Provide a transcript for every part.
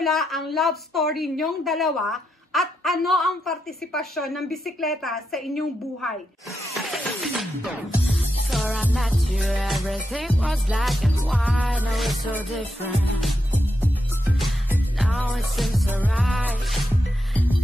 nagsimula ang love story nyong dalawa at ano ang partisipasyon ng bisikleta sa inyong buhay? Before I met you, everything was black and white. Now it's so different. Now it seems alright.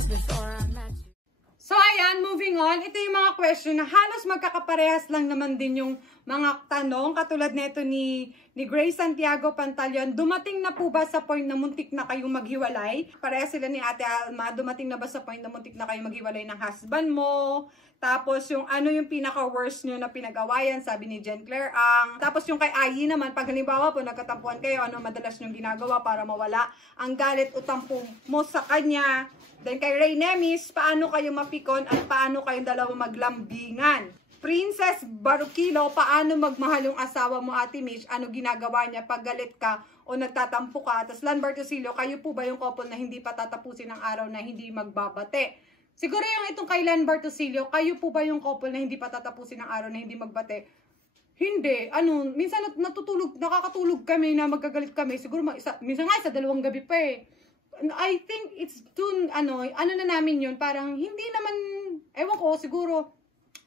Before I met you. So ayan, moving on. Ito yung mga question na halos magkakaparehas lang naman din yung mga tanong. Katulad nito ni Grace Santiago Pantaleon. Dumating na po ba sa point na muntik na kayong maghiwalay? Parehas sila ni Ate Alma. Dumating na ba sa point na muntik na kayong maghiwalay ng husband mo? Tapos yung ano yung pinaka-worst nyo na pinag-awayan, sabi ni Jen Claire Ang. Tapos yung kay Ayi naman, pag halimbawa po nagkatampuan kayo, ano madalas nyong ginagawa para mawala ang galit o tampo mo sa kanya? Then kay Ray Nemis, paano kayo mapikon at paano kayong dalawa maglambingan? Princess Barukilo, paano magmahal yung asawa mo, Ate Mitch? Ano ginagawa niya pag galit ka o nagtatampo ka? Tapos Lan Bartocillo, kayo po ba yung couple na hindi pa tatapusin ang araw na hindi magbabate? Siguro yung itong kay Lan Bartocillo, kayo po ba yung couple na hindi pa tatapusin ang araw na hindi magbate? Hindi. Ano, minsan nakakatulog kami na magkagalit kami. Siguro minsan nga sa 2 gabi pa eh. I think it's too, ano na namin yun, parang hindi naman, ewan ko, siguro,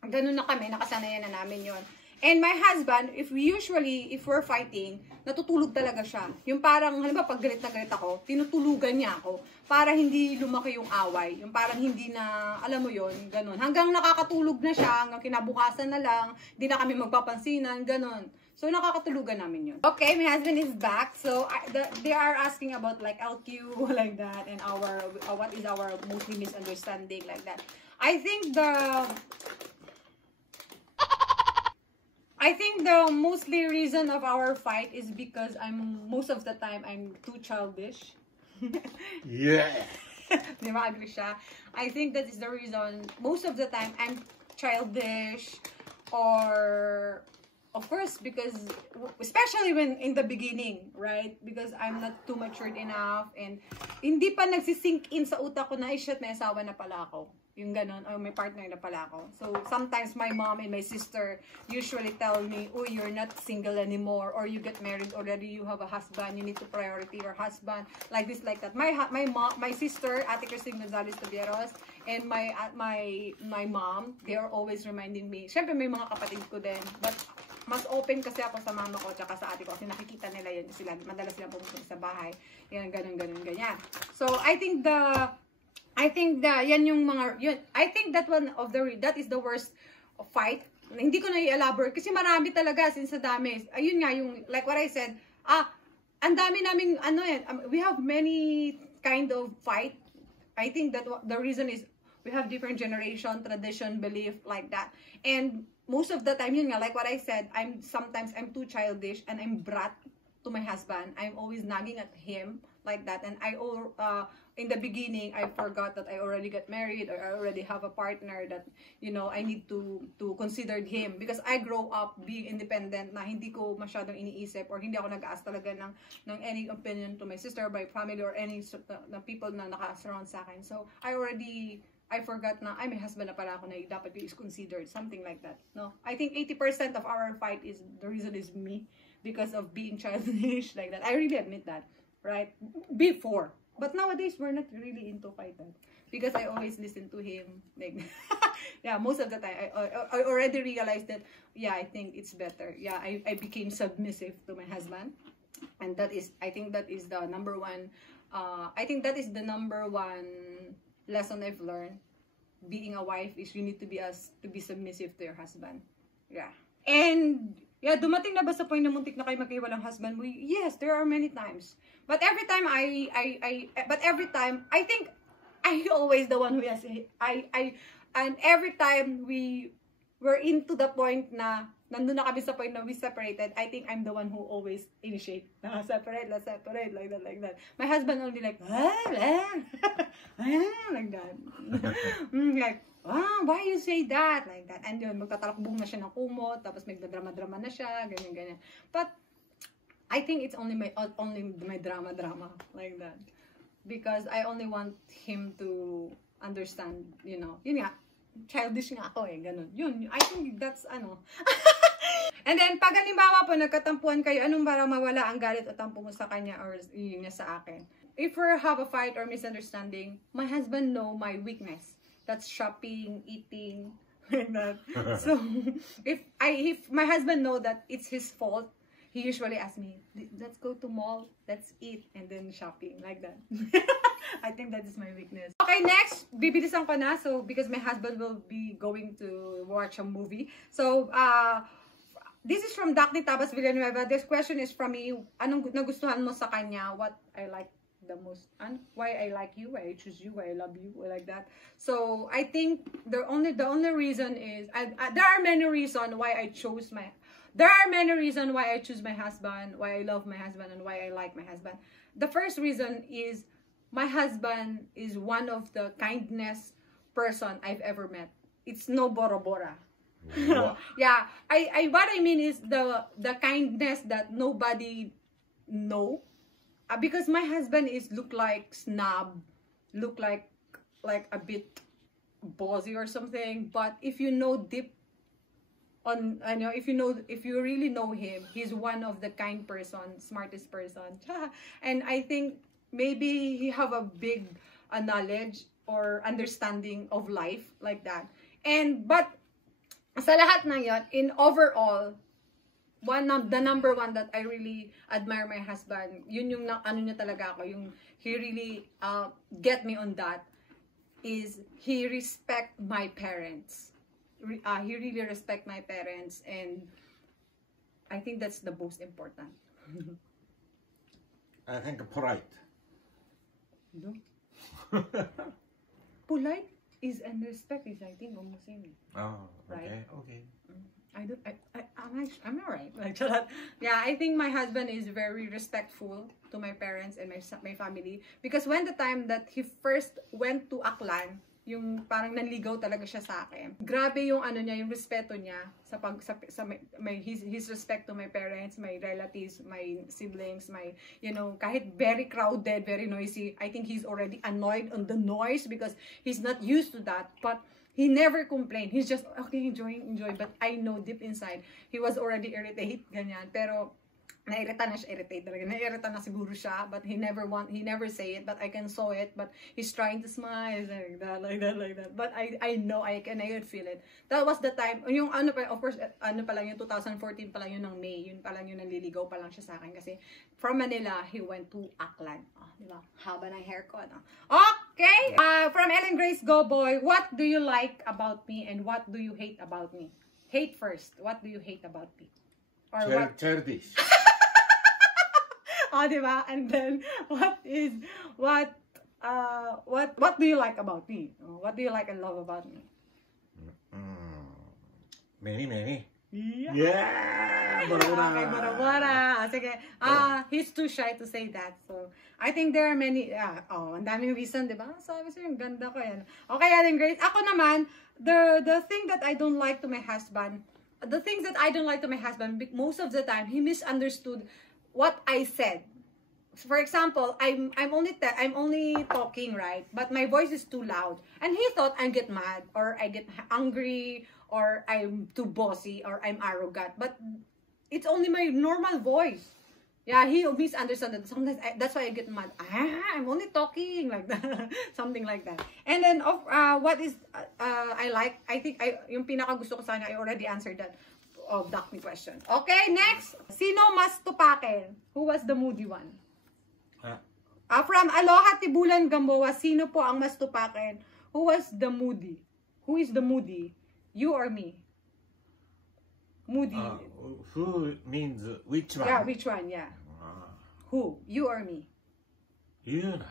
ganun na kami, nakasanayan na namin yun. And my husband, if we're fighting, natutulog talaga siya. Yung parang, halimbawa, pag galit na galit ako, tinutulugan niya ako para hindi lumaki yung away. Yung parang hindi na, alam mo yun, ganun. Hanggang nakakatulog na siya, hanggang kinabukasan na lang, hindi na kami magpapansinan, ganun. So, nakakatulugan namin yun. Okay, my husband is back. So, they are asking about like LQ, like that, and what is our mostly misunderstanding, like that. I think the mostly reason of our fight is because most of the time, I'm too childish. Yeah. Di ba, agree siya? I think that is the reason. Most of the time, I'm childish or... Of course, because, especially when in the beginning, right? Because I'm not too matured enough and hindi pa nagsisink in sa utak ko na, ay shit, may asawa na pala ako. Yung ganon, or may partner na pala ako. So, sometimes my mom and my sister usually tell me, oh, you're not single anymore, or you get married already, you have a husband, you need to priority your husband, like this, like that. My sister, Ate Christine Gonzalez Tavieros, and my mom, they are always reminding me. Syempre, may mga kapatid ko din, but mas open kasi ako sa mama ko tsaka sa ate ko kasi nakikita nila yun sila, madalas silang pumunta sa bahay. Yan, ganyan. So, I think yan yung mga, yun, I think that that is the worst fight. Hindi ko na i-elaborate kasi marami talaga since sa dami. Ayun nga, yung, like what I said, ang dami naming, we have many kind of fight. I think that the reason is, we have different generation, tradition, belief, like that. And most of the time, yun nga, like what I said, sometimes I'm too childish and I'm brat to my husband. I'm always nagging at him like that. And in the beginning, I forgot that I already got married or I already have a partner that, you know, I need to consider him. Because I grow up being independent na hindi ko masyadong iniisip or hindi ako nag-ask talaga ng any opinion to my sister, my family, or any people na naka-surround sa akin. So, I forgot na, may husband na pala ako na dapat is considered, something like that, no? I think 80% of our fight the reason is me, because of being childish, like that. I really admit that, right? Before. But nowadays, we're not really into fighting. Because I always listen to him, like, yeah, most of the time, I already realized that, yeah, I think it's better. Yeah, I became submissive to my husband. And I think that is the number one, lesson I've learned being a wife is you need to be submissive to your husband. Yeah. And yeah, dumating na ba sa point na muntik na kayo magkaiwalang husband mo? Yes, there are many times. But every time I think I always the one who has and every time we were into the point na nandun na kami sa point na we separated, I think I'm the one who always initiate. Separate, let's separate, like that. My husband only like, like that. Like, why you say that? Like that. And yun, magtatalakbong na siya ng kumot, tapos magdadrama-drama na siya, ganyan. But, I think it's only my drama, like that. Because I only want him to understand, you know, yun nga, childish nga ako eh, ganun. Yun, I think that's, And then, pag halimbawa po, nagkatampuan kayo, anong para mawala ang galit o tampo mo sa kanya or yun niya sa akin? if we have a fight or misunderstanding, my husband know my weakness. That's shopping, eating, like that. So if my husband know that it's his fault, he usually asks me, let's go to mall, let's eat, and then shopping, like that. I think that is my weakness. Okay, next, bibilisan ko na. So, because my husband will be going to watch a movie. So, this is from Daphne Tabas Villanueva. This question is from me. Anong nagustuhan mo sa kanya? What I like the most? Why I like you? Why I choose you? Why I love you? Like that. So, I think the only reason is, there are many reasons why I chose my... There are many reasons why I choose my husband, why I love my husband, and why I like my husband. The first reason is my husband is one of the kindest person I've ever met. It's no bora bora. Yeah, what I mean is the kindness that nobody know. Because my husband is look like snob, look like a bit bossy or something. But if you know deep on, I know, if you really know him, he's one of the kind person, smartest person. And I think maybe he have a big knowledge or understanding of life, like that. But sa lahat na yon, in overall, the number one that I really admire my husband, yun yung ano niya talaga ako, yung he really get me on that, is he respect my parents. He really respect my parents, and I think that's the most important. I think polite. No? Polite is and respect is, I think, almost same. Oh, okay, Right? okay. I'm alright. Like that. Yeah, I think my husband is very respectful to my parents and my family, because when the time that he first went to Aklan, yung parang nanligaw talaga siya sa akin. Grabe yung ano niya, yung respeto niya his respect to my parents, my relatives, my siblings, my, you know, kahit very crowded, very noisy, I think he's already annoyed on the noise because he's not used to that. But he never complained. He's just, okay, enjoy. But I know deep inside, he was already irritated, ganyan. Pero nairita na siya, nairita na siguro siya, but he never say it, but I can saw it, but he's trying to smile, like that. But I know, I can feel it. That was the time, yung ano pa, of course, ano pa lang yung 2014 pa lang yun ng May, yun pa lang yung nanliligaw pa lang siya sa akin, kasi from Manila, he went to Aklan. Oh, diba? Haba ng hair ko, no? Okay! From Ellen Grace Go Boy, what do you like about me and what do you hate about me? Hate first. What do you hate about me? Or Childish. Oh, diba? And then, what do you like about me? What do you like and love about me? Many. Yeah! Bora-bora. Okay, bora-bora. Sige. He's too shy to say that. So, I think there are many, ang daming reason, diba? Sabi sa'yo, yung ganda ko yan. Okay, Ellen Grace. Ako naman, the thing that I don't like to my husband, most of the time, he misunderstood what I said. For example, I'm only talking, right? But my voice is too loud, and he thought I get mad or I get angry or I'm too bossy or I'm arrogant. But it's only my normal voice. Yeah, he misunderstood that. Sometimes that's why I get mad. I'm only talking, like that, something like that. And then what is I like? I think yung pinaka gusto ko sana, I already answered that. Of Daphne question. Okay, next. Sino mas tupakin? Who was the moody one? From Aloha Tibulan Gamboa, sino po ang mas tupakin? Who was the moody? Who is the moody? You or me? Moody. Who means which one? Yeah, which one? Yeah. Who? You or me? You.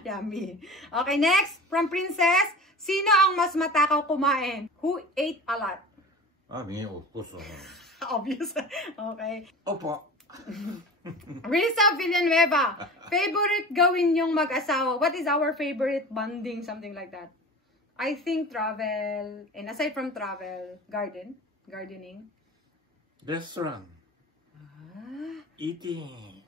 Yeah, me. Okay, next. From Princess, sino ang mas matakaw kumain? Who ate a lot? Me, of course. Obvious. Okay. Opo. Maricel Villanueva, favorite gawin yung mag-asawa? What is our favorite bonding? Something like that. I think travel. And aside from travel, gardening. Restaurant. Eating.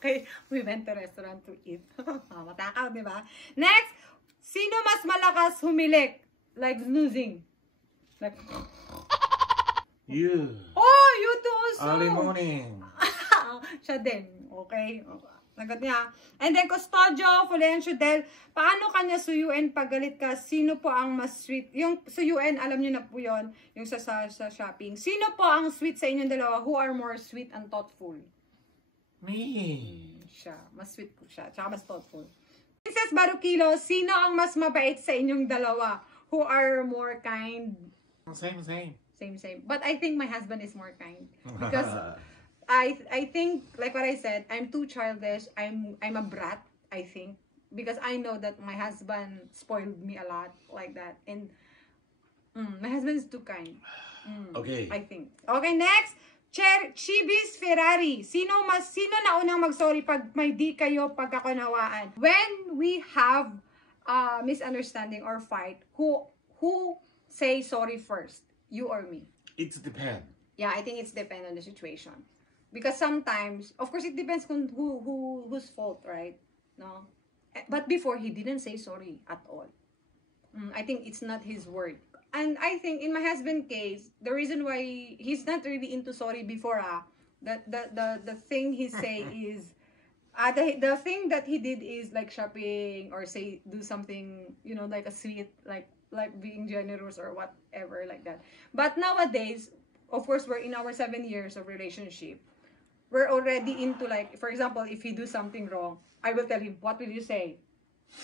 Okay, we went to restaurant to eat. Matakaw, di ba? Next, sino mas malakas humilik? Like snoozing. Like, you. oh, you too also. Early morning. Siya din. Okay. Nagot niya. And then, Custodio Fulencio Del, paano kanya suyuin pag galit ka? Sino po ang mas sweet? Yung suyuin, alam niyo na po yun, yung sa shopping. Sino po ang sweet sa inyong dalawa? Who are more sweet and thoughtful? Me. Siya. Mas sweet po siya. Tsaka mas thoughtful. Princess Barukilo, sino ang mas mabait sa inyong dalawa? Who are more kind? Same. Same. But I think my husband is more kind. Because I think, like what I said, I'm too childish. I'm a brat, I think. Because I know that my husband spoiled me a lot like that. And my husband is too kind. Okay. I think. Okay, next. Chibis Ferrari. Sino na unang mag-sorry pag may di kayo pagkakunawaan? When we have misunderstanding or fight, who say sorry first? You or me? It's depend. Yeah, I think it's depend on the situation. Because sometimes, of course, it depends on whose fault, right? No? But before, he didn't say sorry at all. I think it's not his word. And I think in my husband's case, the reason why he's not really into sorry before, the thing he say is, the thing that he did is like shopping or say do something, you know, like a sweet, like being generous or whatever like that. But nowadays, of course, we're in our 7 years of relationship. We're already into, like, for example, if he do something wrong, I will tell him, what will you say?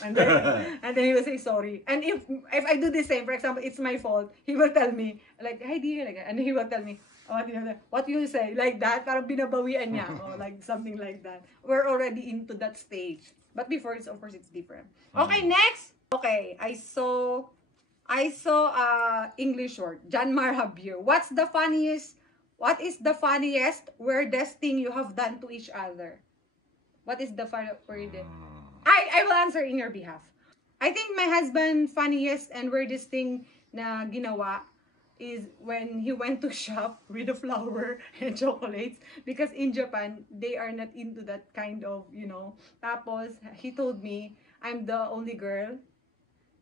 And then he will say sorry. And if I do the same, for example, it's my fault, he will tell me, like, hey dear, like, and he will tell me, oh, what will you say? Like that, parang binabawian niya, or like something like that. We're already into that stage. But before, of course, it's different. Okay, next. Okay, I saw English word, Janmar Javier. What is the funniest, weirdest thing you have done to each other? What is the weirdest? I will answer in your behalf. I think my husband funniest and weirdest thing na ginawa is when he went to shop with a flower and chocolates, because in Japan they are not into that kind of, you know. Tapos he told me, I'm the only girl.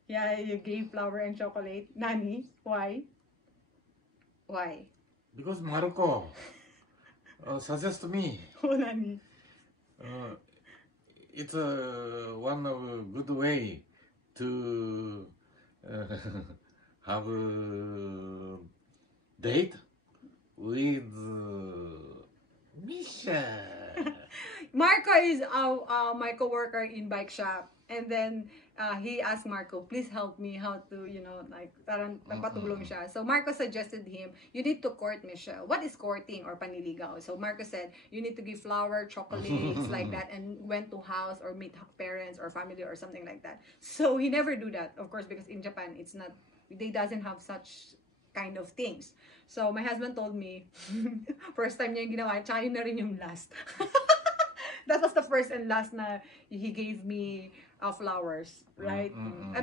Yeah, you gave flower and chocolate. Nani? Why? Why? Because Marco suggest me. Oh, Nani? It's one of a good way to have a date with Misha. Marco is my coworker in bike shop, and then he asked Marco, please help me how to, you know, like, parang nagpatulong siya. So Marco suggested him, you need to court Michelle. What is courting or paniligaw? So Marco said, you need to give flower, chocolates, like that, and went to house or meet parents or family or something like that. So he never do that, of course, because in Japan, it's not, they doesn't have such kind of things. So my husband told me, first time niya yung ginawa, tsaka yun na rin yung last. That was the first and last na he gave me flowers, right?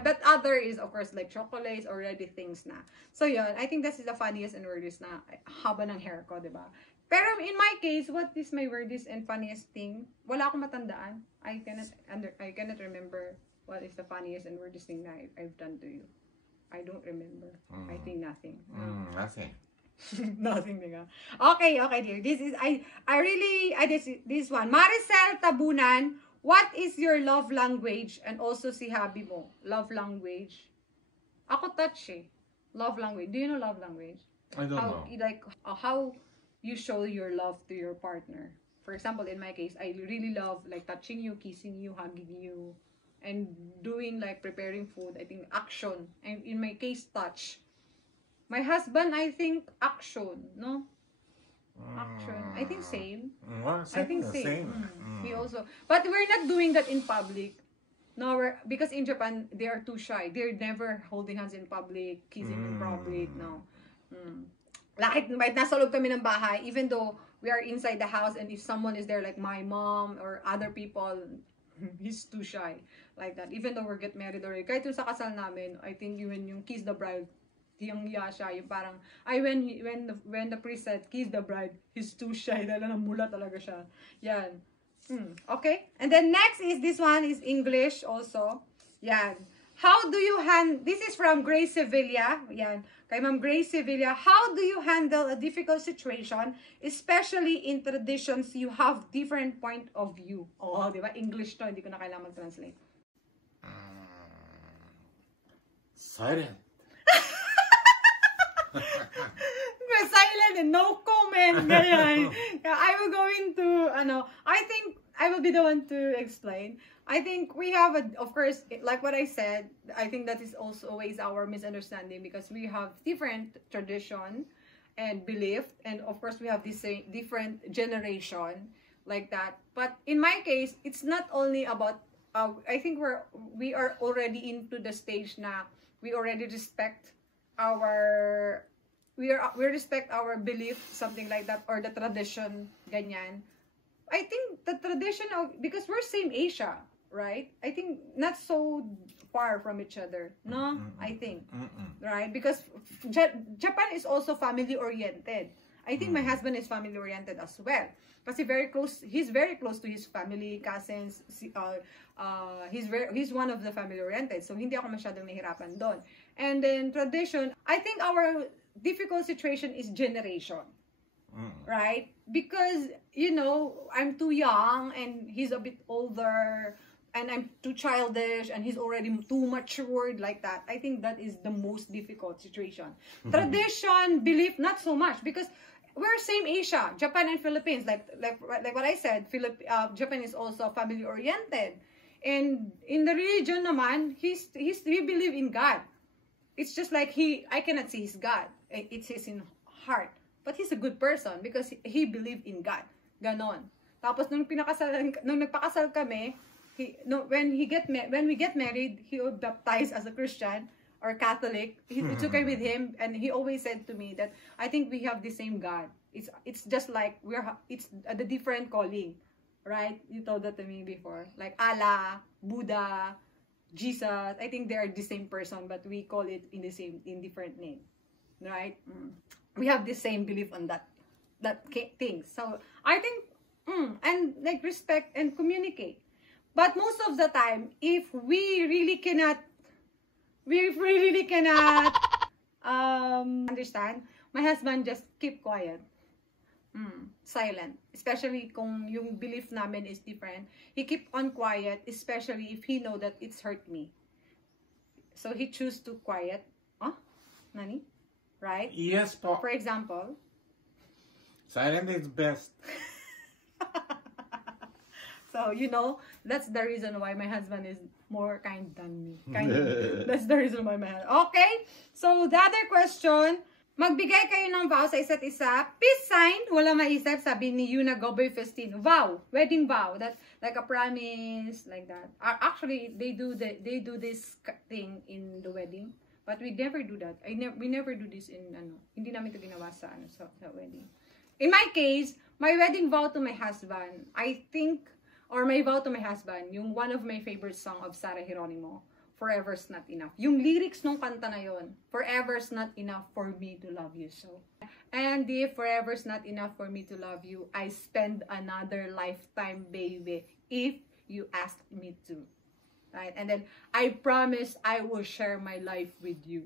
But other is, of course, like chocolates or ready things na. So yun, I think this is the funniest and weirdest na haba ng hair ko, diba? Pero in my case, what is my weirdest and funniest thing? Wala akong matandaan. I cannot remember what is the funniest and weirdest thing na I've done to you. I don't remember. I think nothing. Nothing. Nothing, diba? Okay, dear. This is, this one. Maricel Tabunan, what is your love language? And also si hubby mo, love language. Ako touch eh. Love language. Do you know love language? I don't know. Like, how you show your love to your partner. For example, in my case, I really love like touching you, kissing you, hugging you, and doing like preparing food. I think action. And in my case, touch. My husband, I think action, no? Action. I think same. I think same. He also. But we're not doing that in public. No, because in Japan, they are too shy. They're never holding hands in public, kissing in public, no. Like, nasa loob kami ng bahay, even though we are inside the house, and if someone is there, like my mom or other people, he's too shy. Like that. Even though we get married already. Kahit yung sa kasal namin, I think even yung kiss the bride, yung siya, yung parang, when the priest said, kiss the bride, he's too shy, dahil namula talaga siya. Yan. Okay? And then next is, this one is English also. Yan. How do you this is from Grace Sevilla. Yan. Kay Ma'am Grace Sevilla. How do you handle a difficult situation, especially in traditions you have different point of view? Oh, di ba? English to. Hindi ko na kailangan mag-translate. Silent. Silent and no comment. Ganyan. I will going to, I think I will be the one to explain. I think we have, of course, like what I said, I think that is also always our misunderstanding because we have different tradition and belief. And of course, we have this different generation like that. But in my case, it's not only about, I think we are already into the stage now. We already respect our, we respect our belief, something like that, or the tradition, ganyan. I think the tradition of, because we're same Asia, right? I think not so far from each other, no? I think, right? Because Japan is also family-oriented. I think my husband is family-oriented as well. Kasi he's very close to his family, cousins, he's one of the family-oriented. So, hindi ako masyadong nahirapan doon. And then, tradition, I think our difficult situation is generation. Right? Because, you know, I'm too young and he's a bit older and I'm too childish and he's already too matured like that. I think that is the most difficult situation. Tradition, belief, not so much because we're same Asia, Japan and Philippines. Like what I said, Japan is also family-oriented. And in the religion naman, he believe in God. It's just like I cannot see his God. It's his in heart. But he's a good person because he believed in God. Ganon. Tapos nung nagpakasal kami, when we get married, he was baptized as a Christian or Catholic. It's okay with him, and he always said to me that I think we have the same God. It's just like it's the different calling, right? You told that to me before, like Allah, Buddha, Jesus. I think they are the same person, but we call it in different name, right? We have the same belief on that thing. So I think and like respect and communicate. But most of the time, if we really cannot understand, my husband just keep quiet, silent. Especially kung yung belief namin is different, he keep on quiet. Especially if he know that it's hurt me, so he choose to quiet. Nani? Right? Yes, po. For example, silent is best. So, you know, that's the reason why my husband is more kind than me. That's the reason why my husband. Okay? So, the other question, magbigay kayo ng vow sa isa't isa. Peace sign, wala maisip, sabi ni Yuna Goboy Festin. Vow, wedding vow. That, like a promise, like that. Actually, they do this thing in the wedding. But we never do that. We never do this in, hindi namin ito ginawa sa wedding. In my case, my wedding vow to my husband, I think, or my vow to my husband, yung one of my favorite song of Sarah Geronimo, Forever's Not Enough. Yung lyrics nung kanta na yun, Forever's Not Enough for me to love you so. And if forever's not enough for me to love you, I spend another lifetime, baby, if you ask me to. Right? And then, I promise I will share my life with you.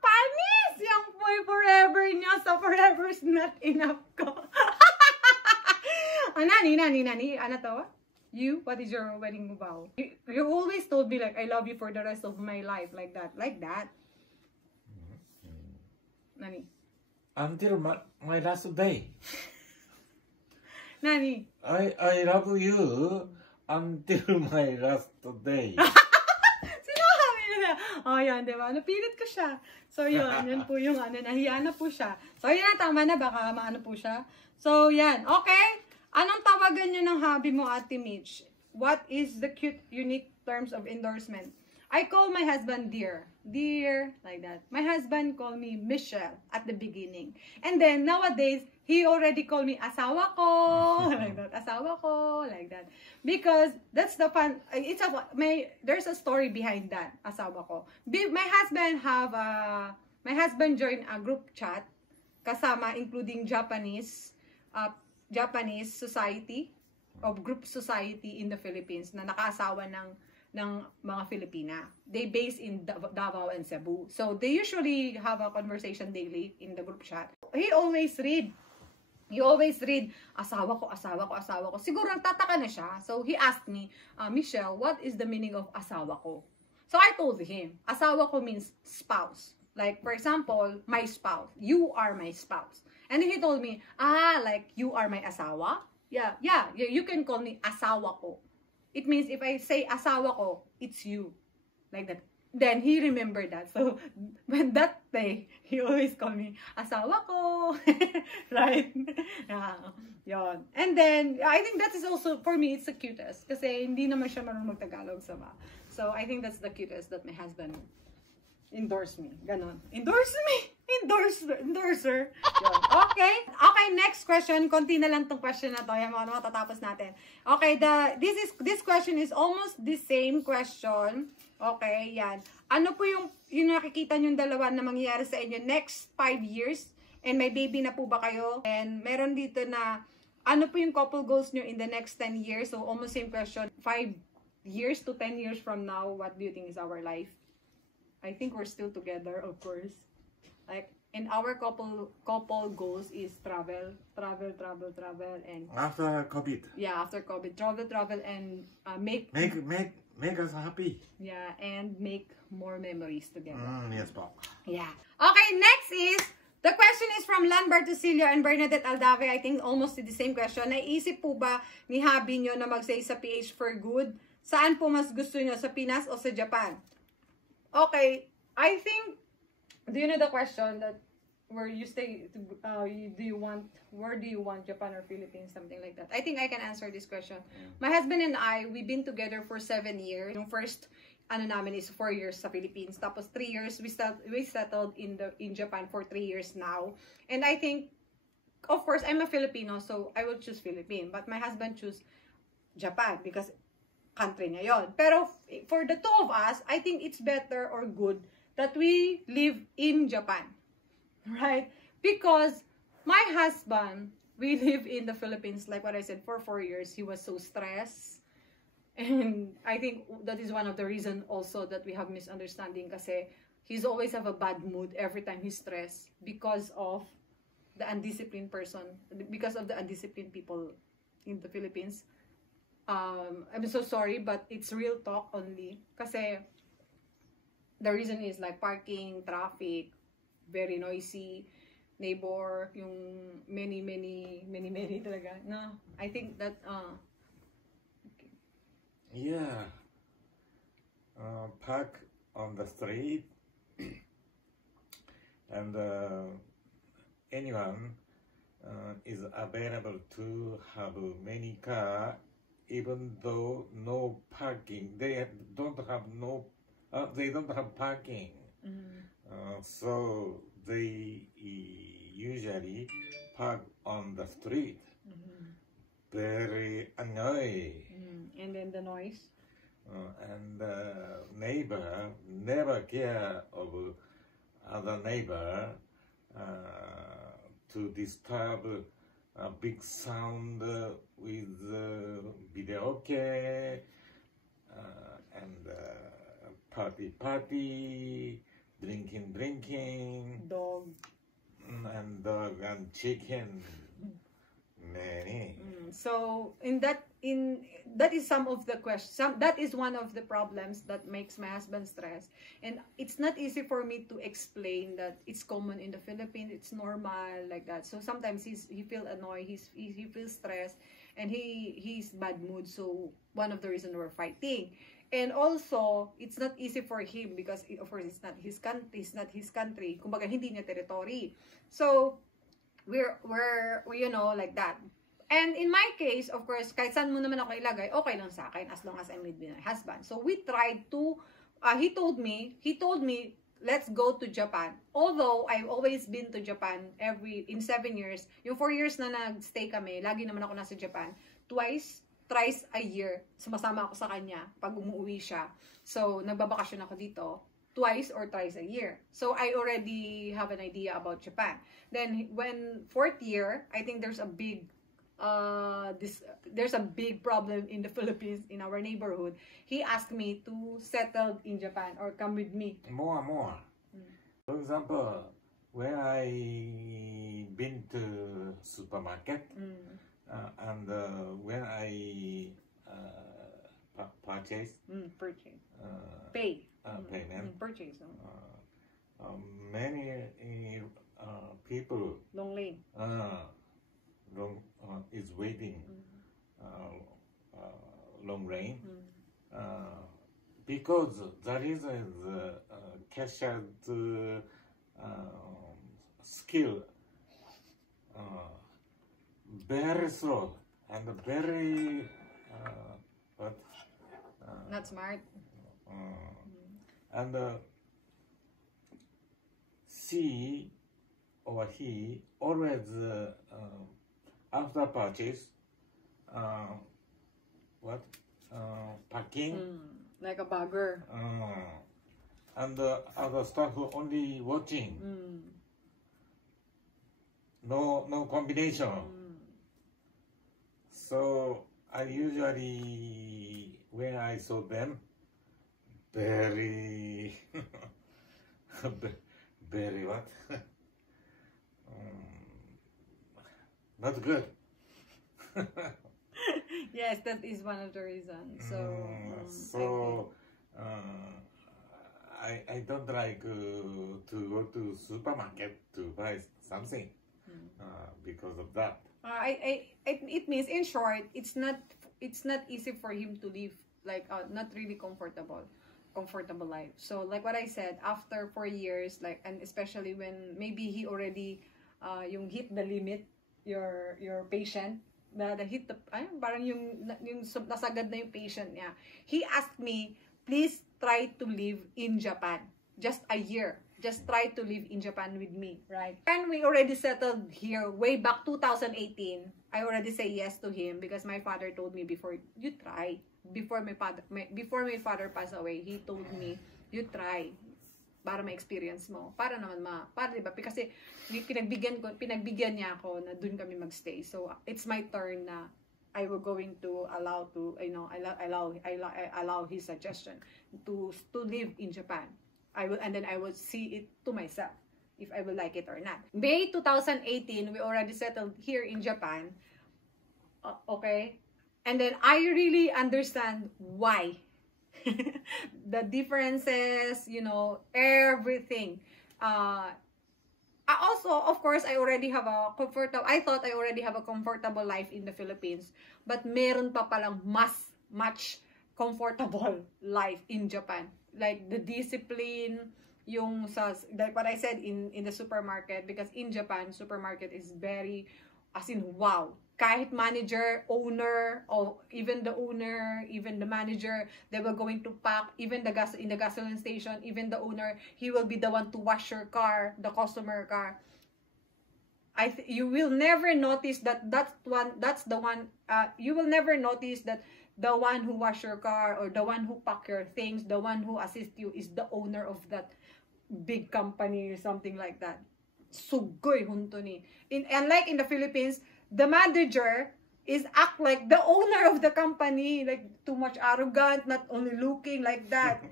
Panis! Yung forever niya sa forever's not enough ko. Nani? Ano to? You? What is your wedding vow? You always told me like, I love you for the rest of my life. Like that. Like that. Nani? Until my last day. Nani? I love you until my last day. Sinabi na. Oh, yan, diba? Napilit ko siya. So, yun po yung nahiya na po siya. So, yan, tama na. Baka maano po siya. So, yan. Okay? Anong tawagan nyo ng hubby mo, Ate Mitch? What is the cute, unique terms of endorsement? I call my husband dear. Dear, like that. My husband called me Michelle at the beginning. And then, nowadays, he already called me asawa ko. Like that. Asawa ko. Like that. Because, that's the fun. There's a story behind that. Asawa ko. My husband joined a group chat. Kasama, including Japanese society. Of group society in the Philippines. Na nakaasawa ng ng mga Filipina. They base in Davao and Cebu. So, they usually have a conversation daily in the group chat. He always read, asawa ko, asawa ko, asawa ko. Siguro nagtataka na siya. So, he asked me, Michelle, what is the meaning of asawa ko? So, I told him, asawa ko means spouse. Like, for example, my spouse. You are my spouse. And then he told me, like, you are my asawa? Yeah, you can call me asawa ko. It means if I say asawa ko, it's you. Like that. Then he remembered that. So, when that day, he always called me asawa ko. Right? Yeah. Yon. And then, I think that is also, for me, it's the cutest. Kasi hindi naman siya marunong mag-Tagalog sama. So, I think that's the cutest that my husband endorse me. Ganon. Endorse me! Endorser. Yun. Okay. Okay, next question. Konti na lang tong question na to. Yan, matatapos natin. Okay, this question is almost the same question. Okay, yan. Ano po yung nakikita nyo dalawa na mangyayari sa inyo next 5 years? And may baby na po ba kayo? And meron dito na, ano po yung couple goals nyo in the next 10 years? So, almost same question. 5 years to 10 years from now, what do you think is our life? I think we're still together, of course. Like, and our couple goals is travel, and After COVID. yeah, after COVID, travel, and make us happy. yeah, and make more memories together. Yes, Pop. Yeah. Okay, next is the question is from Lan Bartocillo and Bernadette Aldave. I think almost the same question. Naisip po ba ni hubby nyo na mag-stay sa PH for good? Saan po mas gusto nyo, sa Pinas o sa Japan? Okay, I think, do you know the question that where you stay, where do you want Japan or Philippines, something like that? I think I can answer this question. My husband and I, we've been together for 7 years. Yung first, namin is 4 years sa Philippines. Tapos 3 years, we settled in Japan for 3 years now. And I think, of course, I'm a Filipino, so I will choose Philippines. But my husband choose Japan because country niya yon. Pero for the two of us, I think it's better or good that we live in Japan, right? Because my husband, we live in the Philippines, like what I said, for 4 years. He was so stressed. And I think that is one of the reasons also that we have misunderstanding, kasi he's always have a bad mood every time he's stressed because of the undisciplined person, because of the undisciplined people in the Philippines. I'm so sorry, but it's real talk only. Kasi the reason is like parking, traffic, very noisy, neighbor, yung many talaga. No, I think that, okay. Yeah. Park on the street and anyone is available to have many car, even though no parking. They don't have parking. So they usually park on the street. Very annoying. And then the noise. And neighbor never care of other neighbor to disturb a big sound with video and party, drinking, Dog. and dog and chicken, many. So that is some of the questions. That is one of the problems that makes my husband stress, and it's not easy for me to explain that it's common in the Philippines. It's normal like that. So sometimes he feels annoyed. He feels stressed, and he's bad mood. So one of the reasons we're fighting. And also, it's not easy for him because, of course, it's not his country. Kumbaga, hindi niya territory. So, we're you know, like that. And in my case, of course, kahit saan mo naman ako ilagay, okay lang sa akin as long as I'm with my husband. So, we tried to, he told me, let's go to Japan. Although, I've always been to Japan in 7 years. Yung 4 years na nag-stay kami, lagi naman ako nasa Japan. Thrice a year, sumasama ako sa kanya pag umuwi siya. So, nagbabakasyon ako dito twice or thrice a year. So, I already have an idea about Japan. Then, when 4th year, I think there's a big there's a big problem in the Philippines, in our neighborhood, he asked me to settle in Japan or come with me. More. For example, when I been to supermarket and when I purchase payment, purchase. many people Long lane. Is waiting long lane because there is a cashier's skill very slow and very Not smart. and she or he always after purchase packing Like a bagger. and other staff only watching. No combination. So I usually, when I saw them, very very what? Not good. Yes, that is one of the reasons. I don't like to go to supermarket to buy something because of that. It means, in short, it's not easy for him to live like not really comfortable life. So like what I said, after 4 years, like, and especially when maybe he already yung hit the limit, your patient, the hit the parang yung nasagad na yung patient niya. He asked me, please try to live in Japan, just a year. Just try to live in Japan with me, right? And we already settled here way back 2018. I already say yes to him because my father told me before, you try. Before my father passed away, he told me, you try para ma-experience mo. Para naman para diba? Kasi pinagbigyan niya ako na dun kami magstay. So it's my turn na I will going to allow his suggestion to live in Japan. I will see it to myself if I will like it or not. May 2018, we already settled here in Japan. Okay? And then I really understand why. The differences, everything. Also, of course, I thought I already have a comfortable life in the Philippines. But meron pa palang much comfortable life in Japan. Like the discipline, like what I said in the supermarket, because in Japan, supermarket is very, as in, wow. Kahit manager, owner, or even the owner, even the manager, they were going to pack, even in the gasoline station, even the owner, he will be the one to wash your car, the customer car. You will never notice that you will never notice that the one who wash your car or the one who pack your things, the one who assist you is the owner of that big company or something like that. Sugoy hunto ni. Unlike in the Philippines, the manager is act like the owner of the company, like too much arrogant, not only looking like that.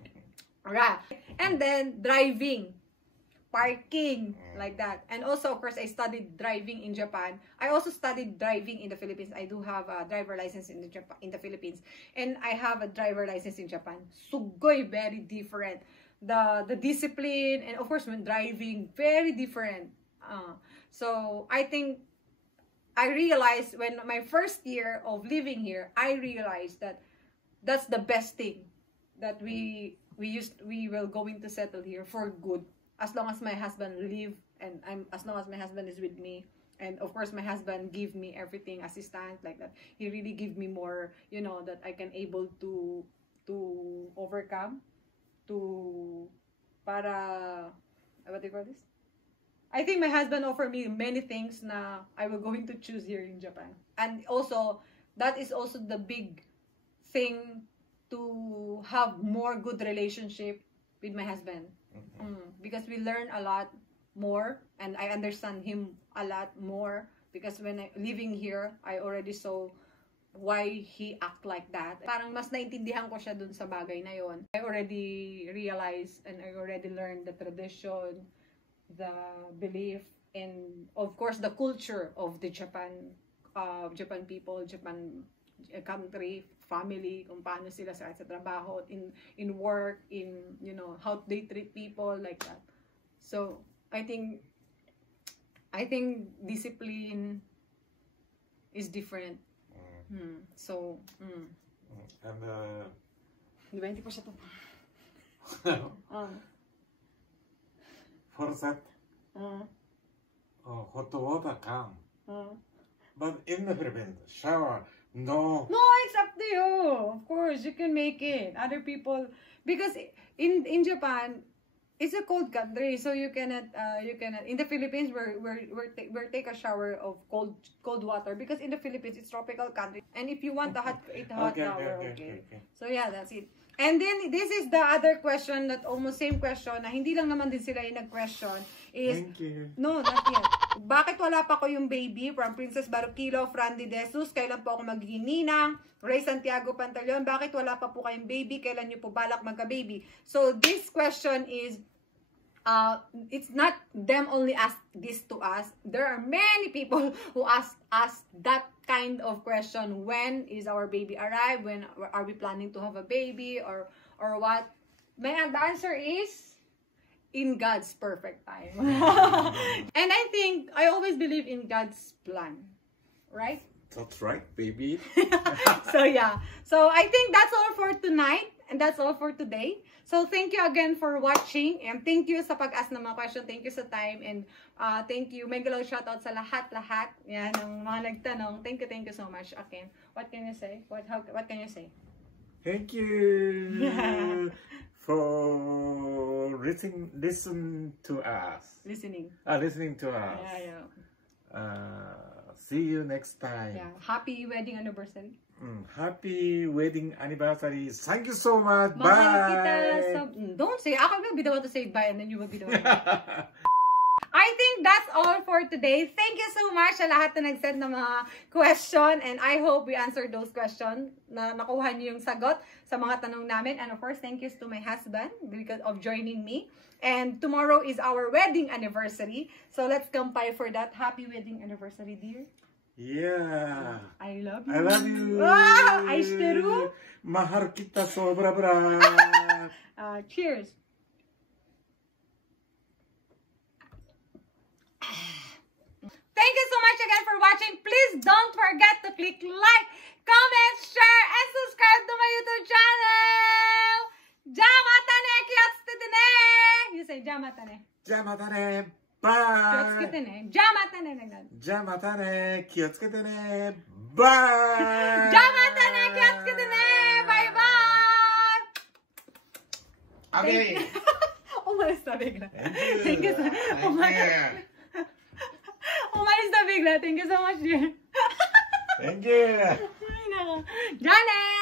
Right. And then driving, parking, like that. And also, of course, I studied driving in Japan. I also studied driving in the Philippines. I do have a driver license in the Philippines, and I have a driver license in Japan. Sugoy, very different. The discipline, and of course, when driving, very different. So I think I realized when my first year of living here, I realized that that's the best thing that we will going to settle here for good. As long as my husband live, and as long as my husband is with me, and of course my husband give me everything, assistant, like that. He really give me more, that I can able to overcome, para, what do you call this? I think my husband offered me many things na I will going to choose here in Japan. And also, that is also the big thing to have more good relationship with my husband. Because we learn a lot more, and I understand him a lot more Because when living here, I already saw why he act like that. Parang mas naintindihan ko siya dun sa bagay na yon. I already realized and I already learned the tradition, the belief, and of course the culture of the Japan people, Japan country, family, kung paano sila sa trabaho, in work, in, you know, how they treat people, like that. So I think discipline is different. So, and di ba hindi pa siya to? for that, hot water come. But in the Philippines, shower, no. No, it's up to you. Of course, you can make it. Other people, because in Japan, it's a cold country, so you cannot in the Philippines we're take a shower of cold water, because in the Philippines it's tropical country, and if you want the hot shower, okay. So yeah, that's it. And then this is the other question, that almost same question na hindi lang naman din sila yung nag-question is, Thank you. No, not yet. Bakit wala pa ko yung baby? From Princess Barocillo, Frandy Jesus. Kailan po ako magiging ninang? Ray Santiago Pantaleon. Bakit wala pa po kayong baby? Kailan niyo po balak magka-baby? So this question is, it's not them only ask this to us. There are many people who ask us that kind of question. When is our baby arrive? When are we planning to have a baby, or what? The answer is in God's perfect time. And I think I always believe in God's plan, right? That's right, baby. So yeah, so I think that's all for tonight, and that's all for today. So thank you again for watching, and thank you sa pag-ask ng mga question, thank you sa time, and thank you, mega long shoutout sa lahat yan ng mga nagtanong. Thank you so much. Okay, what can you say? What can you say? Thank you for listen to us. Listening Listening to us. Yeah. See you next time. Yeah. Happy wedding anniversary. Happy wedding anniversary. Thank you so much. Mahal Bye. kita. Don't say. Ako will be the one to say bye, and then you will be the one. I think that's all for today. Thank you so much sa lahat na nag-send ng mga question, and I hope we answered those questions, na nakuha niyo yung sagot sa mga tanong namin. And of course, thank you to my husband because of joining me. And tomorrow is our wedding anniversary. So let's compare for that. Happy wedding anniversary, dear. Yeah. I love you. I love you. Ah, aishiteru. Mahal kita sobra-bra. Cheers. Thank you so much again for watching. Please don't forget to click like, comment, share, and subscribe to my YouTube channel. Jamatane kiyotsutetene. You say jamatane. Jamatane. Bye. Kiyotsutetene. Jamatane. Jamatane. Kiyotsutetene. Bye. Jamatane kiyotsutetene. Bye bye. Okay. Umalis na bigla. Thank you. Oh my God. Umalis na bigla. Thank you so much, dear. Thank you. Ay, nako. Janet!